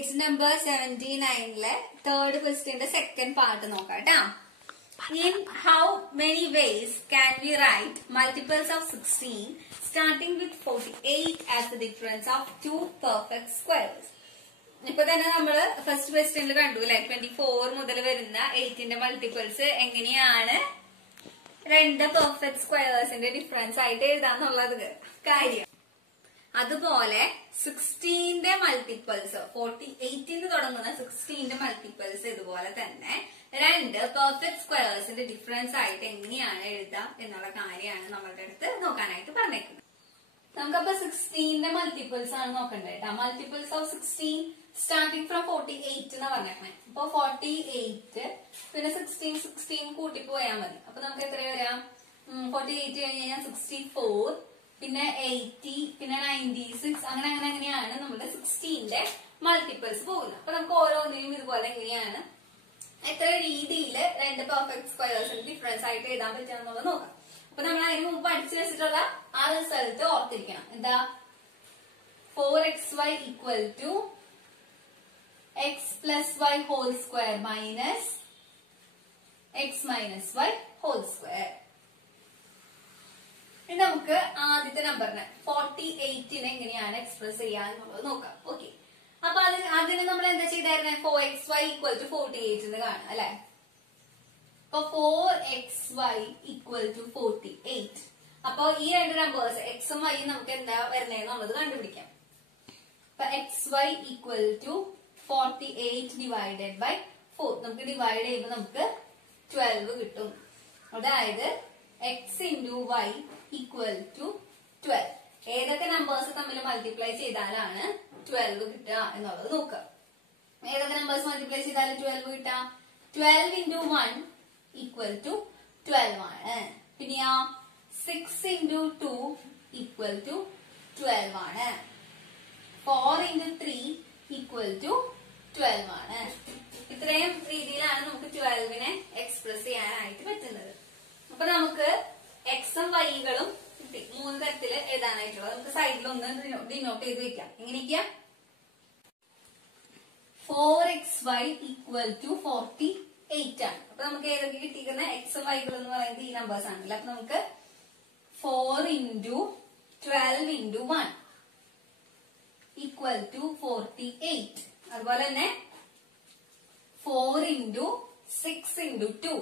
Page number 79 third question second part നോക്കാം. In how many ways can we write multiples of 16 starting with 48 as the difference of two perfect squares? ഇപ്പൊ തന്നെ നമ്മള് first ക്വസ്റ്റ്യനിൽ കണ്ടു അല്ലെ, 24 മുതൽ വരുന്ന 8ന്റെ മൾട്ടിപ്പിൾസ് എങ്ങനെയാണ് രണ്ട് പെർഫെക്റ്റ് സ്ക്വയേഴ്സിന്റെ ഡിഫറൻസ് ആയിട്ട് എഴുതാന്നുള്ളത് കാര്യം. അതുപോലെ 16ന്റെ മൾട്ടിപ്പിൾസ് 48ന് തുടങ്ങുന്ന 16ന്റെ മൾട്ടിപ്പിൾസ് ഇതുപോലെ തന്നെ രണ്ട് പെർഫെക്റ്റ് സ്ക്വയേഴ്സിന്റെ ഡിഫറൻസ് ആയിട്ട് എങ്ങനെയാണ് എഴുതാം എന്നുള്ള കാര്യമാണ് നമ്മളുടെ അടുത്ത് നോക്കാനായിട്ട് പറഞ്ഞേക്കുന്നത്. നമുക്കപ്പോ 16ന്റെ മൾട്ടിപ്പിൾസ് ആണ് നോക്കണ്ടേ കേട്ടോ. മൾട്ടിപ്പിൾസ് ഓഫ് 16 സ്റ്റാർട്ടിങ് ഫ്രം 48 എന്നാ പറഞ്ഞേക്കണേ. അപ്പൊ 48 പിന്നെ 16 കൂട്ടിപ്പോയാൽ മതി. അപ്പൊ നമുക്ക് എത്ര വരാം? 48 കഴിഞ്ഞ് കഴിഞ്ഞാൽ 64 പിന്നെ 80 പിന്നെ 96 അങ്ങനെയാണ് നമ്മുടെ 16ന്റെ മൾട്ടിപ്പിൾസ് പോകുന്നത്. അപ്പൊ നമുക്ക് ഓരോന്നിനും ഇതുപോലെ എങ്ങനെയാണ് എത്ര രീതിയിൽ രണ്ട് പെർഫെക്റ്റ് സ്ക്വയേഴ്സിന്റെ ഡിഫറൻസ് ആയിട്ട് എഴുതാൻ പറ്റുക നോക്കാം. അപ്പൊ നമ്മൾ അതിന് മുമ്പ് പഠിച്ചു വെച്ചിട്ടുള്ള ആ റിസൾട്ട് ഓർത്തിരിക്കണം. എന്താ? 4xy equal to x plus y whole square minus x minus y whole square. ഇനി നമുക്ക് ആദ്യത്തെ നമ്പറിനെ 48നെ എങ്ങനെയാണ് എക്സ്പ്രസ് ചെയ്യാന്നുള്ളത് നോക്കാം. ഓക്കെ, അപ്പൊ അതിന് നമ്മൾ എന്താ ചെയ്തായിരുന്നെ? 4xy ഈക്വൽ ടു 48 എന്ന് കാണാം അല്ലെ. അപ്പൊ 4xy ഈക്വൽ ടു 48. അപ്പൊ ഈ രണ്ട് നമ്പേഴ്സ് എക്സും വൈയും നമുക്ക് എന്താ വരുന്നതെന്നുള്ളത് കണ്ടുപിടിക്കാം. അപ്പൊ xy equal to 48 divided by 4. നമുക്ക് ഡിവൈഡ് ചെയ്യുമ്പോൾ നമുക്ക് 12 കിട്ടും. അതായത് x into y equal to 12. ഏതൊക്കെ നമ്പേഴ്സ് തമ്മിൽ മൾട്ടിപ്ലൈ ചെയ്താലാണ് 12 കിട്ടുക എന്നുള്ളത് നോക്കുക. ഏതൊക്കെ നമ്പേഴ്സ് മൾട്ടിപ്ലൈ ചെയ്താലും 12 കിട്ടുക? 12 ഇൻറ്റു 1 ഈക്വൽ ടു 12 ആണ്. പിന്നെയോ 6 ഇൻറ്റു 2 ഈക്വൽ ടു 12 ആണ്. 4 ഇൻറ്റു 3 ഈക്വൽ ടു 12 ആണ്. ഇത്രയും രീതിയിലാണ് നമുക്ക് 12നെ എക്സ്പ്രസ് ചെയ്യാനായിട്ട് പറ്റുന്നത്. അപ്പൊ നമുക്ക് എക്സും വൈകളും കിട്ടി. മൂന്ന് തരത്തില് എഴുതാനായിട്ടുള്ളത് നമുക്ക് സൈഡിൽ ഒന്ന് ഡിനോട്ട് ചെയ്ത് വെക്കാം. എങ്ങനെയൊക്കെയാ? 4xy ഈക്വൽ ടു 48 ആണ്. അപ്പൊ നമുക്ക് ഏതൊക്കെ കിട്ടിയിരിക്കുന്ന എക്സും വൈകളും എന്ന് പറയുന്നത് ഈ നമ്പേഴ്സ് ആണല്ലോ. അപ്പൊ നമുക്ക് 4 ഇൻറ്റു 12 ഇൻറ്റു 1 ഈക്വൽ ടു 48. അതുപോലെ തന്നെ 4 ഇൻറ്റു 6 ഇൻറ്റു 2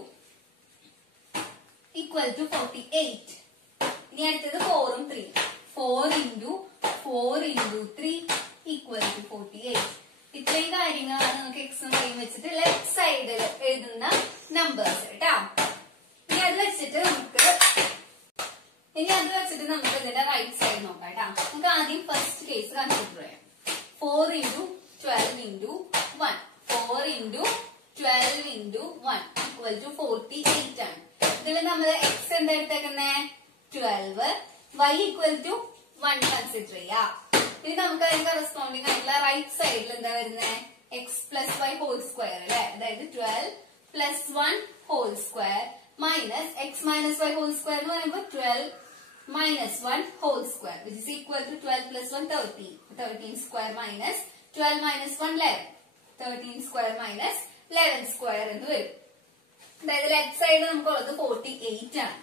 ഈക്വൽ ടു 48. ഇനി അടുത്തത് 4ഉം 3. 4 ഇൻറ്റു 4 ഇൻറ്റു 3 ഈക്വൽ ടു 48. ഇത്രയും കാര്യങ്ങളാണ് നമുക്ക് എക്സും വൈയും വെച്ചിട്ട് ലെഫ്റ്റ് സൈഡിൽ എഴുതുന്ന നമ്പേഴ്സ് കേട്ടോ. ഇനി അത് വെച്ചിട്ട് നമുക്ക് ഇതിന്റെ റൈറ്റ് സൈഡ് നോക്കാം കേട്ടോ. നമുക്ക് ആദ്യം ഫസ്റ്റ് കേസ് കൺസിഡർ ചെയ്യാം. 4 into 12 into 1. 4 into 12 into 1 equal to 48 ആണ്. ഇതിൽ നമ്മൾ എക്സ് എന്താ എടുത്തേക്കുന്നേ? 12. വൈ ഈക്വൽ ടു 1 കൺസിഡർ ചെയ്യാം. ഇനി നമുക്ക് അതിന് കറസ്പോണ്ടിങ് ആയിട്ടുള്ള റൈറ്റ് സൈഡിൽ എന്താ വരുന്നത്? X plus y whole square അല്ലെ. അതായത് 12 plus 1 whole square minus x minus y whole square എന്ന് പറയുമ്പോൾ 12 minus 1 whole square which is equal to 12 plus 1 13. 13 square minus 12 minus 1 11. 13 square minus 11 square എന്ന് വരും. അതായത് ലെഫ്റ്റ് സൈഡ് നമുക്കുള്ളത് 48 ആണ്.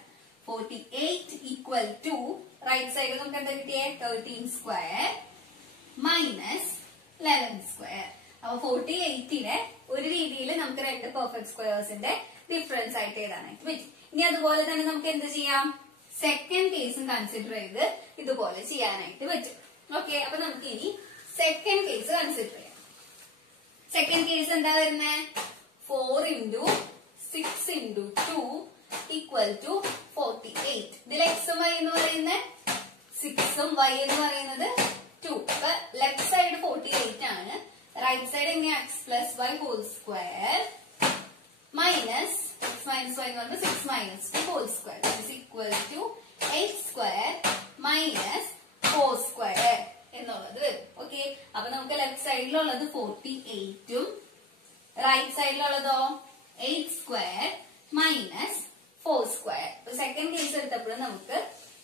48 ഈക്വൽ ടു റൈറ്റ് സൈഡ് നമുക്ക് എന്താ കിട്ടിയേ? 13 സ്ക്വയർ മൈനസ് 11 സ്ക്വയർ. അപ്പൊ 48നെ ഒരു രീതിയിൽ നമുക്ക് രണ്ട് പെർഫെക്റ്റ് സ്ക്വയേഴ്സിന്റെ ഡിഫറൻസ് ആയിട്ട് എഴുതാനായിട്ട് പറ്റും. ഇനി അതുപോലെ തന്നെ നമുക്ക് എന്ത് ചെയ്യാം? സെക്കൻഡ് കേസും കൺസിഡർ ചെയ്ത് ഇതുപോലെ ചെയ്യാനായിട്ട് പറ്റും. ഓക്കെ, അപ്പൊ നമുക്ക് ഇനി സെക്കൻഡ് കേസ് കൺസിഡർ ചെയ്യാം. സെക്കൻഡ് കേസ് എന്താ വരുന്നത്? 4 ഇൻറ്റു 6 ഇൻറ്റു 2 ഈക്വൽ ടു 48. ഇതിൽ എക്സും വൈ എന്ന് പറയുന്നത് 6ഉം വൈ എന്ന് പറയുന്നത് 2. അപ്പൊ ലെഫ്റ്റ് സൈഡ് 48 ആണ്. റൈറ്റ് സൈഡ് എങ്ങനെയാ? X plus y whole square minus x minus y എന്ന് പറയുമ്പോൾ 6 minus 2 whole square is equal to 8 square minus 4 square എന്നുള്ളത് വരും. ഓക്കെ, അപ്പൊ നമുക്ക് ലെഫ്റ്റ് സൈഡിലുള്ളത് 48ഉം റൈറ്റ് സൈഡിലുള്ളതോ 8 square minus 4 square. Second case എടുത്തപ്പോഴും നമുക്ക്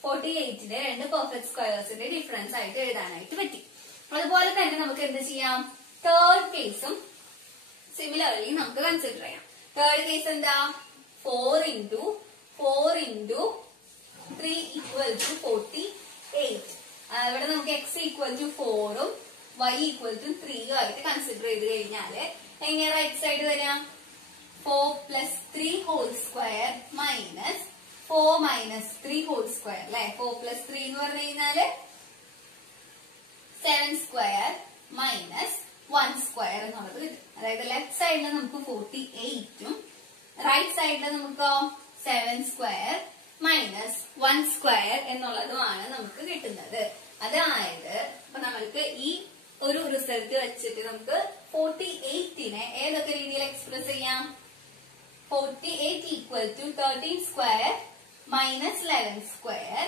48ന്റെ രണ്ട് പെർഫെക്റ്റ് സ്ക്വയേഴ്സിന്റെ ഡിഫറൻസ് ആയിട്ട് എഴുതാനായിട്ട് പറ്റി. അതുപോലെ തന്നെ നമുക്ക് എന്ത് ചെയ്യാം? തേർഡ് കേസും സിമിലർലി നമുക്ക് കൺസിഡർ ചെയ്യാം. തേർഡ് കേസ് എന്താ? 4 into 4 into 3 equal to 48. ഇവിടെ നമുക്ക് x equal to 4 ഉം y equal to 3 ഉം ആയിട്ട് കൺസിഡർ ചെയ്ത് കഴിഞ്ഞാല് എങ്ങനെ റൈറ്റ് സൈഡ് വരാം? 4 plus 3 whole square minus 4 minus 3 whole square അല്ലെ? 4 plus 3 എന്ന് പറഞ്ഞു കഴിഞ്ഞാല് 7 square minus 1 square എന്നുള്ളത് കിട്ടും. അതായത് ലെഫ്റ്റ് സൈഡിൽ നമുക്ക് 48 ഉം റൈറ്റ് സൈഡിൽ നമുക്ക് 7 square minus 1 square എന്നുള്ളതുമാണ് നമുക്ക് കിട്ടുന്നത്. അതായത് ഇപ്പൊ നമ്മൾക്ക് ഈ ഒരു റിസൾട്ട് വെച്ചിട്ട് നമുക്ക് 48നെ ഏതൊക്കെ രീതിയിൽ എക്സ്പ്രസ് ചെയ്യാം? 48 equal to 13 square minus 11 square.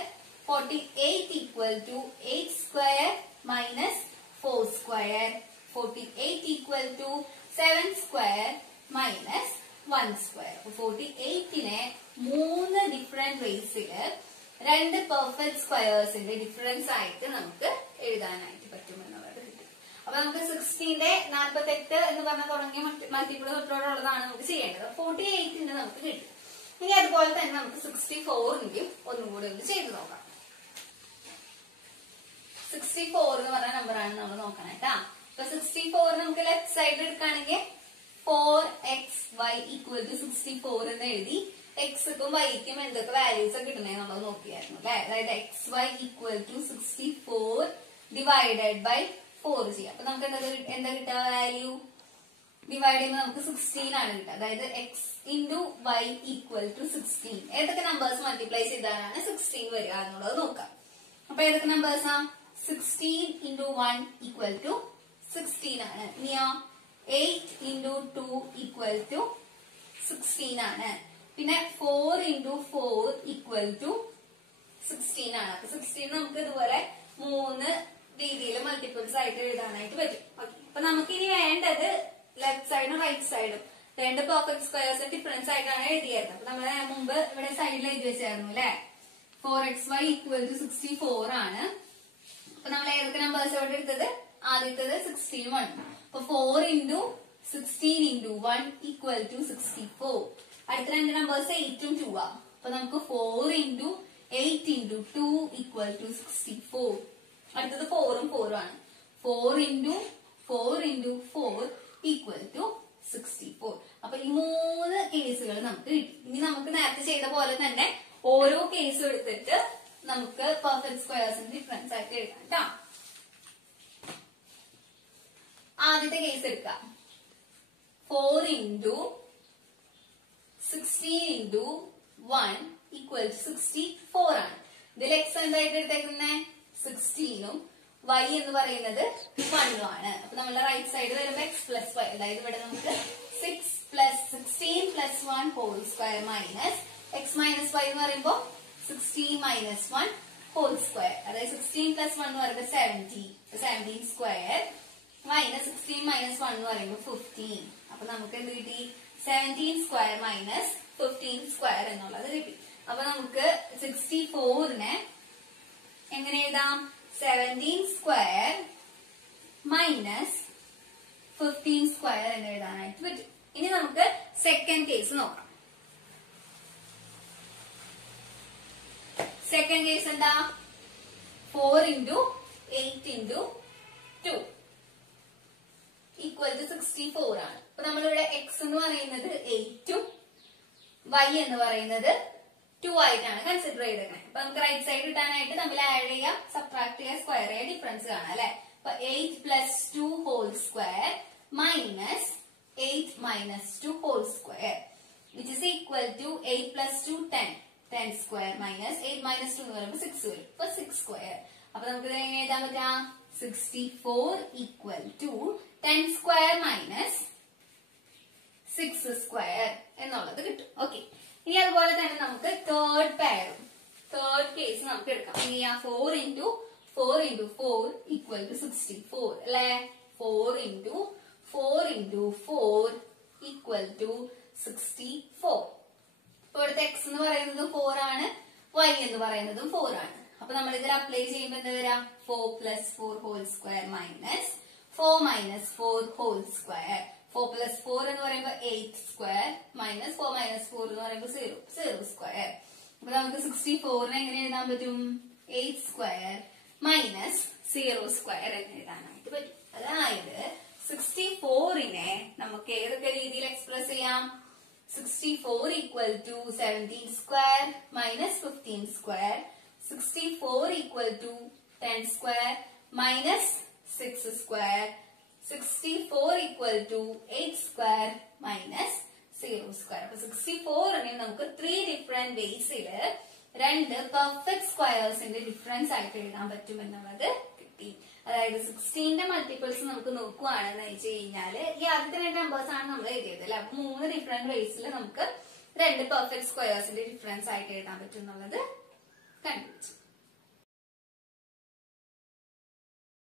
48 equal to 8 square minus 4 square. 48 equal to 7 square minus 1 square. 48നെ 3 ഡിഫറെന്റ് വേസില് 2 പെർഫെക്റ്റ് സ്ക്വയേഴ്സിന്റെ ഡിഫറൻസ് ആയിട്ട് നമുക്ക് എഴുതാനായിട്ട് പറ്റുമെന്നുള്ളത് കിട്ടും. അപ്പൊ നമുക്ക് 16ന്റെ 48 എന്ന് പറഞ്ഞ തുടങ്ങിയ മൾട്ടിപ്പിൾ തൊട്ടോടുള്ളതാണ് നമുക്ക് ചെയ്യേണ്ടത്. 48ന്റെ നമുക്ക് കിട്ടും. ഇനി അതുപോലെ തന്നെ നമുക്ക് 64ന്റെയും ഒന്നും കൂടി ഒന്ന് ചെയ്ത് നോക്കാം. 64 എന്ന് പറഞ്ഞ നമ്പറാണ് നമ്മൾ നോക്കണം കേട്ടാ. അപ്പൊ 64 നമുക്ക് ലെഫ്റ്റ് സൈഡിൽ എടുക്കുകയാണെങ്കിൽ 4xy equal to 64 എന്ന് എഴുതി എക്സും വൈക്കും എന്തൊക്കെ വാല്യൂസ് കിട്ടുന്നതെന്നുള്ളത് നോക്കിയായിരുന്നു അല്ലെ. അതായത് xy equal to 64 divided by 4 ചെയ്യാം. അപ്പൊ നമുക്ക് എന്താ കിട്ടുക? വാല്യൂ ഡിവൈഡ് ചെയ്യുമ്പോൾ നമുക്ക് 16 ആണ് കിട്ടുക. അതായത് x into y equal to 16. ഏതൊക്കെ നമ്പേഴ്സ് മൾട്ടിപ്ലൈ ചെയ്താലാണ് 16 വരിക എന്നുള്ളത് നോക്കാം. അപ്പൊ ഏതൊക്കെ നമ്പേഴ്സാ? 16 into 1 equal to 16 ആണ്. ഇനിയോ 8 into 2 equal to 16 ആണ്. പിന്നെ 4 into 4 equal to 16 ആണ്. അപ്പൊ 16 നമുക്ക് ഇതുപോലെ 3 രീതിയിൽ മൾട്ടിപ്പിൾസ് ആയിട്ട് എഴുതാനായിട്ട് പറ്റും. അപ്പൊ നമുക്ക് ഇനി വേണ്ടത് ലെഫ്റ്റ് സൈഡും റൈറ്റ് സൈഡും 2 പെർഫെക്റ്റ് സ്ക്വയേഴ്സ് ഡിഫറൻസ് ആയിട്ടാണ് എഴുതിയത്. അപ്പൊ നമ്മൾ മുമ്പ് ഇവിടെ സൈഡിൽ എഴുതി വെച്ചായിരുന്നു അല്ലെ. 4xy equal to 64 ആണ്. അപ്പൊ നമ്മൾ ഏതൊക്കെ നമ്പേഴ്സ് ഇവിടെ എടുത്തത്? ആദ്യത്തത് 16 1. അപ്പൊ 4 into 16 into 1 equal to 64. അടുത്ത 2 നമ്പേഴ്സ് 8 ഉം 2 ആ. അപ്പൊ നമുക്ക് 4 into 8 into 2 equal to 64. അടുത്തത് 4 ഉം 4 ഉം ആണ്. 4 into 4 into 4 equal to 64. അപ്പൊ ഈ 3 കേസുകൾ നമുക്ക് കിട്ടി. ഇനി നമുക്ക് നേരത്തെ ചെയ്ത പോലെ തന്നെ ഓരോ കേസും എടുത്തിട്ട് നമുക്ക് പെർഫെക്റ്റ് സ്ക്വയേഴ്സിന്റെ ഡിഫറൻസ് ആയിട്ട് എഴുതാം കേട്ടോ. ആദ്യത്തെ കേസ് എടുക്കാം. 4 into 16 into 1 equal to 64 ആണ്. ഇതിൽ x എന്തായിട്ട് എടുത്തേക്കുന്നത്? 16 ഉം y എന്ന് പറയുന്നത് 1 ഉം ആണ്. അപ്പൊ നമ്മളുടെ റൈറ്റ് സൈഡ് വരുമ്പോ x plus y. അതായത് ഇവിടെ നമുക്ക് 6 plus 16 plus 1 whole square minus x minus y എന്ന് പറയുമ്പോ 16 minus 1 whole square. അതായത് 16 plus 1 എന്ന് പറയുമ്പോൾ 17 square minus 16 minus 1 എന്ന് പറയുമ്പോൾ 15. അപ്പൊ നമുക്ക് എന്ത് കിട്ടി? 17 square minus 15 square എന്നുള്ളത് കിട്ടി. അപ്പൊ നമുക്ക് 64നെ എങ്ങനെ എഴുതാം? 17 square minus 15 square എന്ന് എഴുതാനായിട്ട് പറ്റും. ഇനി നമുക്ക് സെക്കൻഡ് കേസ് നോക്കാം. സെക്കൻഡ് കേസ് എന്താ? 4 into 8 into 2 equal to 64 ആണ്. അപ്പൊ നമ്മളിവിടെ x എന്ന് പറയുന്നത് 8 ഉം y എന്ന് പറയുന്നത് 2 ആയിട്ടാണ് കൺസിഡർ ചെയ്തേക്കുന്നത്. അപ്പൊ നമുക്ക് റൈറ്റ് സൈഡ് കിട്ടാനായിട്ട് നമ്മൾ ആഡ് ചെയ്യാം, സബ്ട്രാക്ട് ചെയ്യാം, സ്ക്വയർ ചെയ്യാം, ഡിഫറൻസ് കാണാം അല്ലെ. അപ്പൊ 8 plus 2 whole square minus 8 minus 2 whole square which is equal to 8 plus 2 10 square minus 8 minus 2 എന്ന് പറയുമ്പോൾ 6 വരും. അപ്പൊ 6 square. അപ്പൊ നമുക്ക് ഇത് എങ്ങനെ എഴുതാൻ പറ്റാം? 64 equal to 10 square minus 6 square എന്നുള്ളത് കിട്ടും. ഓക്കെ. ഇനി അതുപോലെ തന്നെ നമുക്ക് തേർഡ് കേസ് നമുക്ക് എടുക്കാം. ഇനി 4 into 4 equal to 64 അല്ലെ. 4 into 4 equal to 64. ഇപ്പൊ ഇവിടുത്തെ x എന്ന് പറയുന്നതും 4 ആണ്, y എന്ന് പറയുന്നതും 4 ആണ്. അപ്പൊ നമ്മൾ ഇതിൽ അപ്ലൈ ചെയ്യുമ്പോൾ എന്താ വരാം? 4 plus 4 whole square minus 4 minus 4 whole square. 4 plus 4 എന്ന് പറയുമ്പോൾ 8 square minus 4 minus 4 എന്ന് പറയുമ്പോൾ 0 square. അപ്പൊ നമുക്ക് 64നെ എങ്ങനെ എഴുതാൻ പറ്റും? 8 square minus 0 square എന്ന് എഴുതാനായിട്ട് പറ്റും. അതായത് 64നെ നമുക്ക് ഏതൊക്കെ രീതിയിൽ എക്സ്പ്രസ് ചെയ്യാം? 64 equal to 17 square minus 15 square. 64 equal to 10 square minus 6 square. 64 equal to 8 square minus 0 square. അപ്പൊ 64നെ നമുക്ക് 3 ഡിഫറെന്റ് വേസില് 2 പെർഫെക്റ്റ് സ്ക്വയേഴ്സിന്റെ ഡിഫറൻസ് ആയിട്ട് എഴുതാൻ പറ്റും എന്നുള്ളത് കിട്ടി. അതായത് 16ന്റെ മൾട്ടിപ്പിൾസ് നമുക്ക് നോക്കുവാണെന്ന് വെച്ച് കഴിഞ്ഞാല് ഈ ആദ്യത്തെ 2 നമ്പേഴ്സ് ആണ് നമ്മൾ എഴുതിയത് അല്ലെ. അപ്പൊ 3 ഡിഫറെന്റ് വേസിൽ നമുക്ക് 2 പെർഫെക്റ്റ് സ്ക്വയേഴ്സിന്റെ ഡിഫറൻസ് ആയിട്ട് എഴുതാൻ പറ്റും എന്നുള്ളത് കണ്ടുപിടിച്ചു.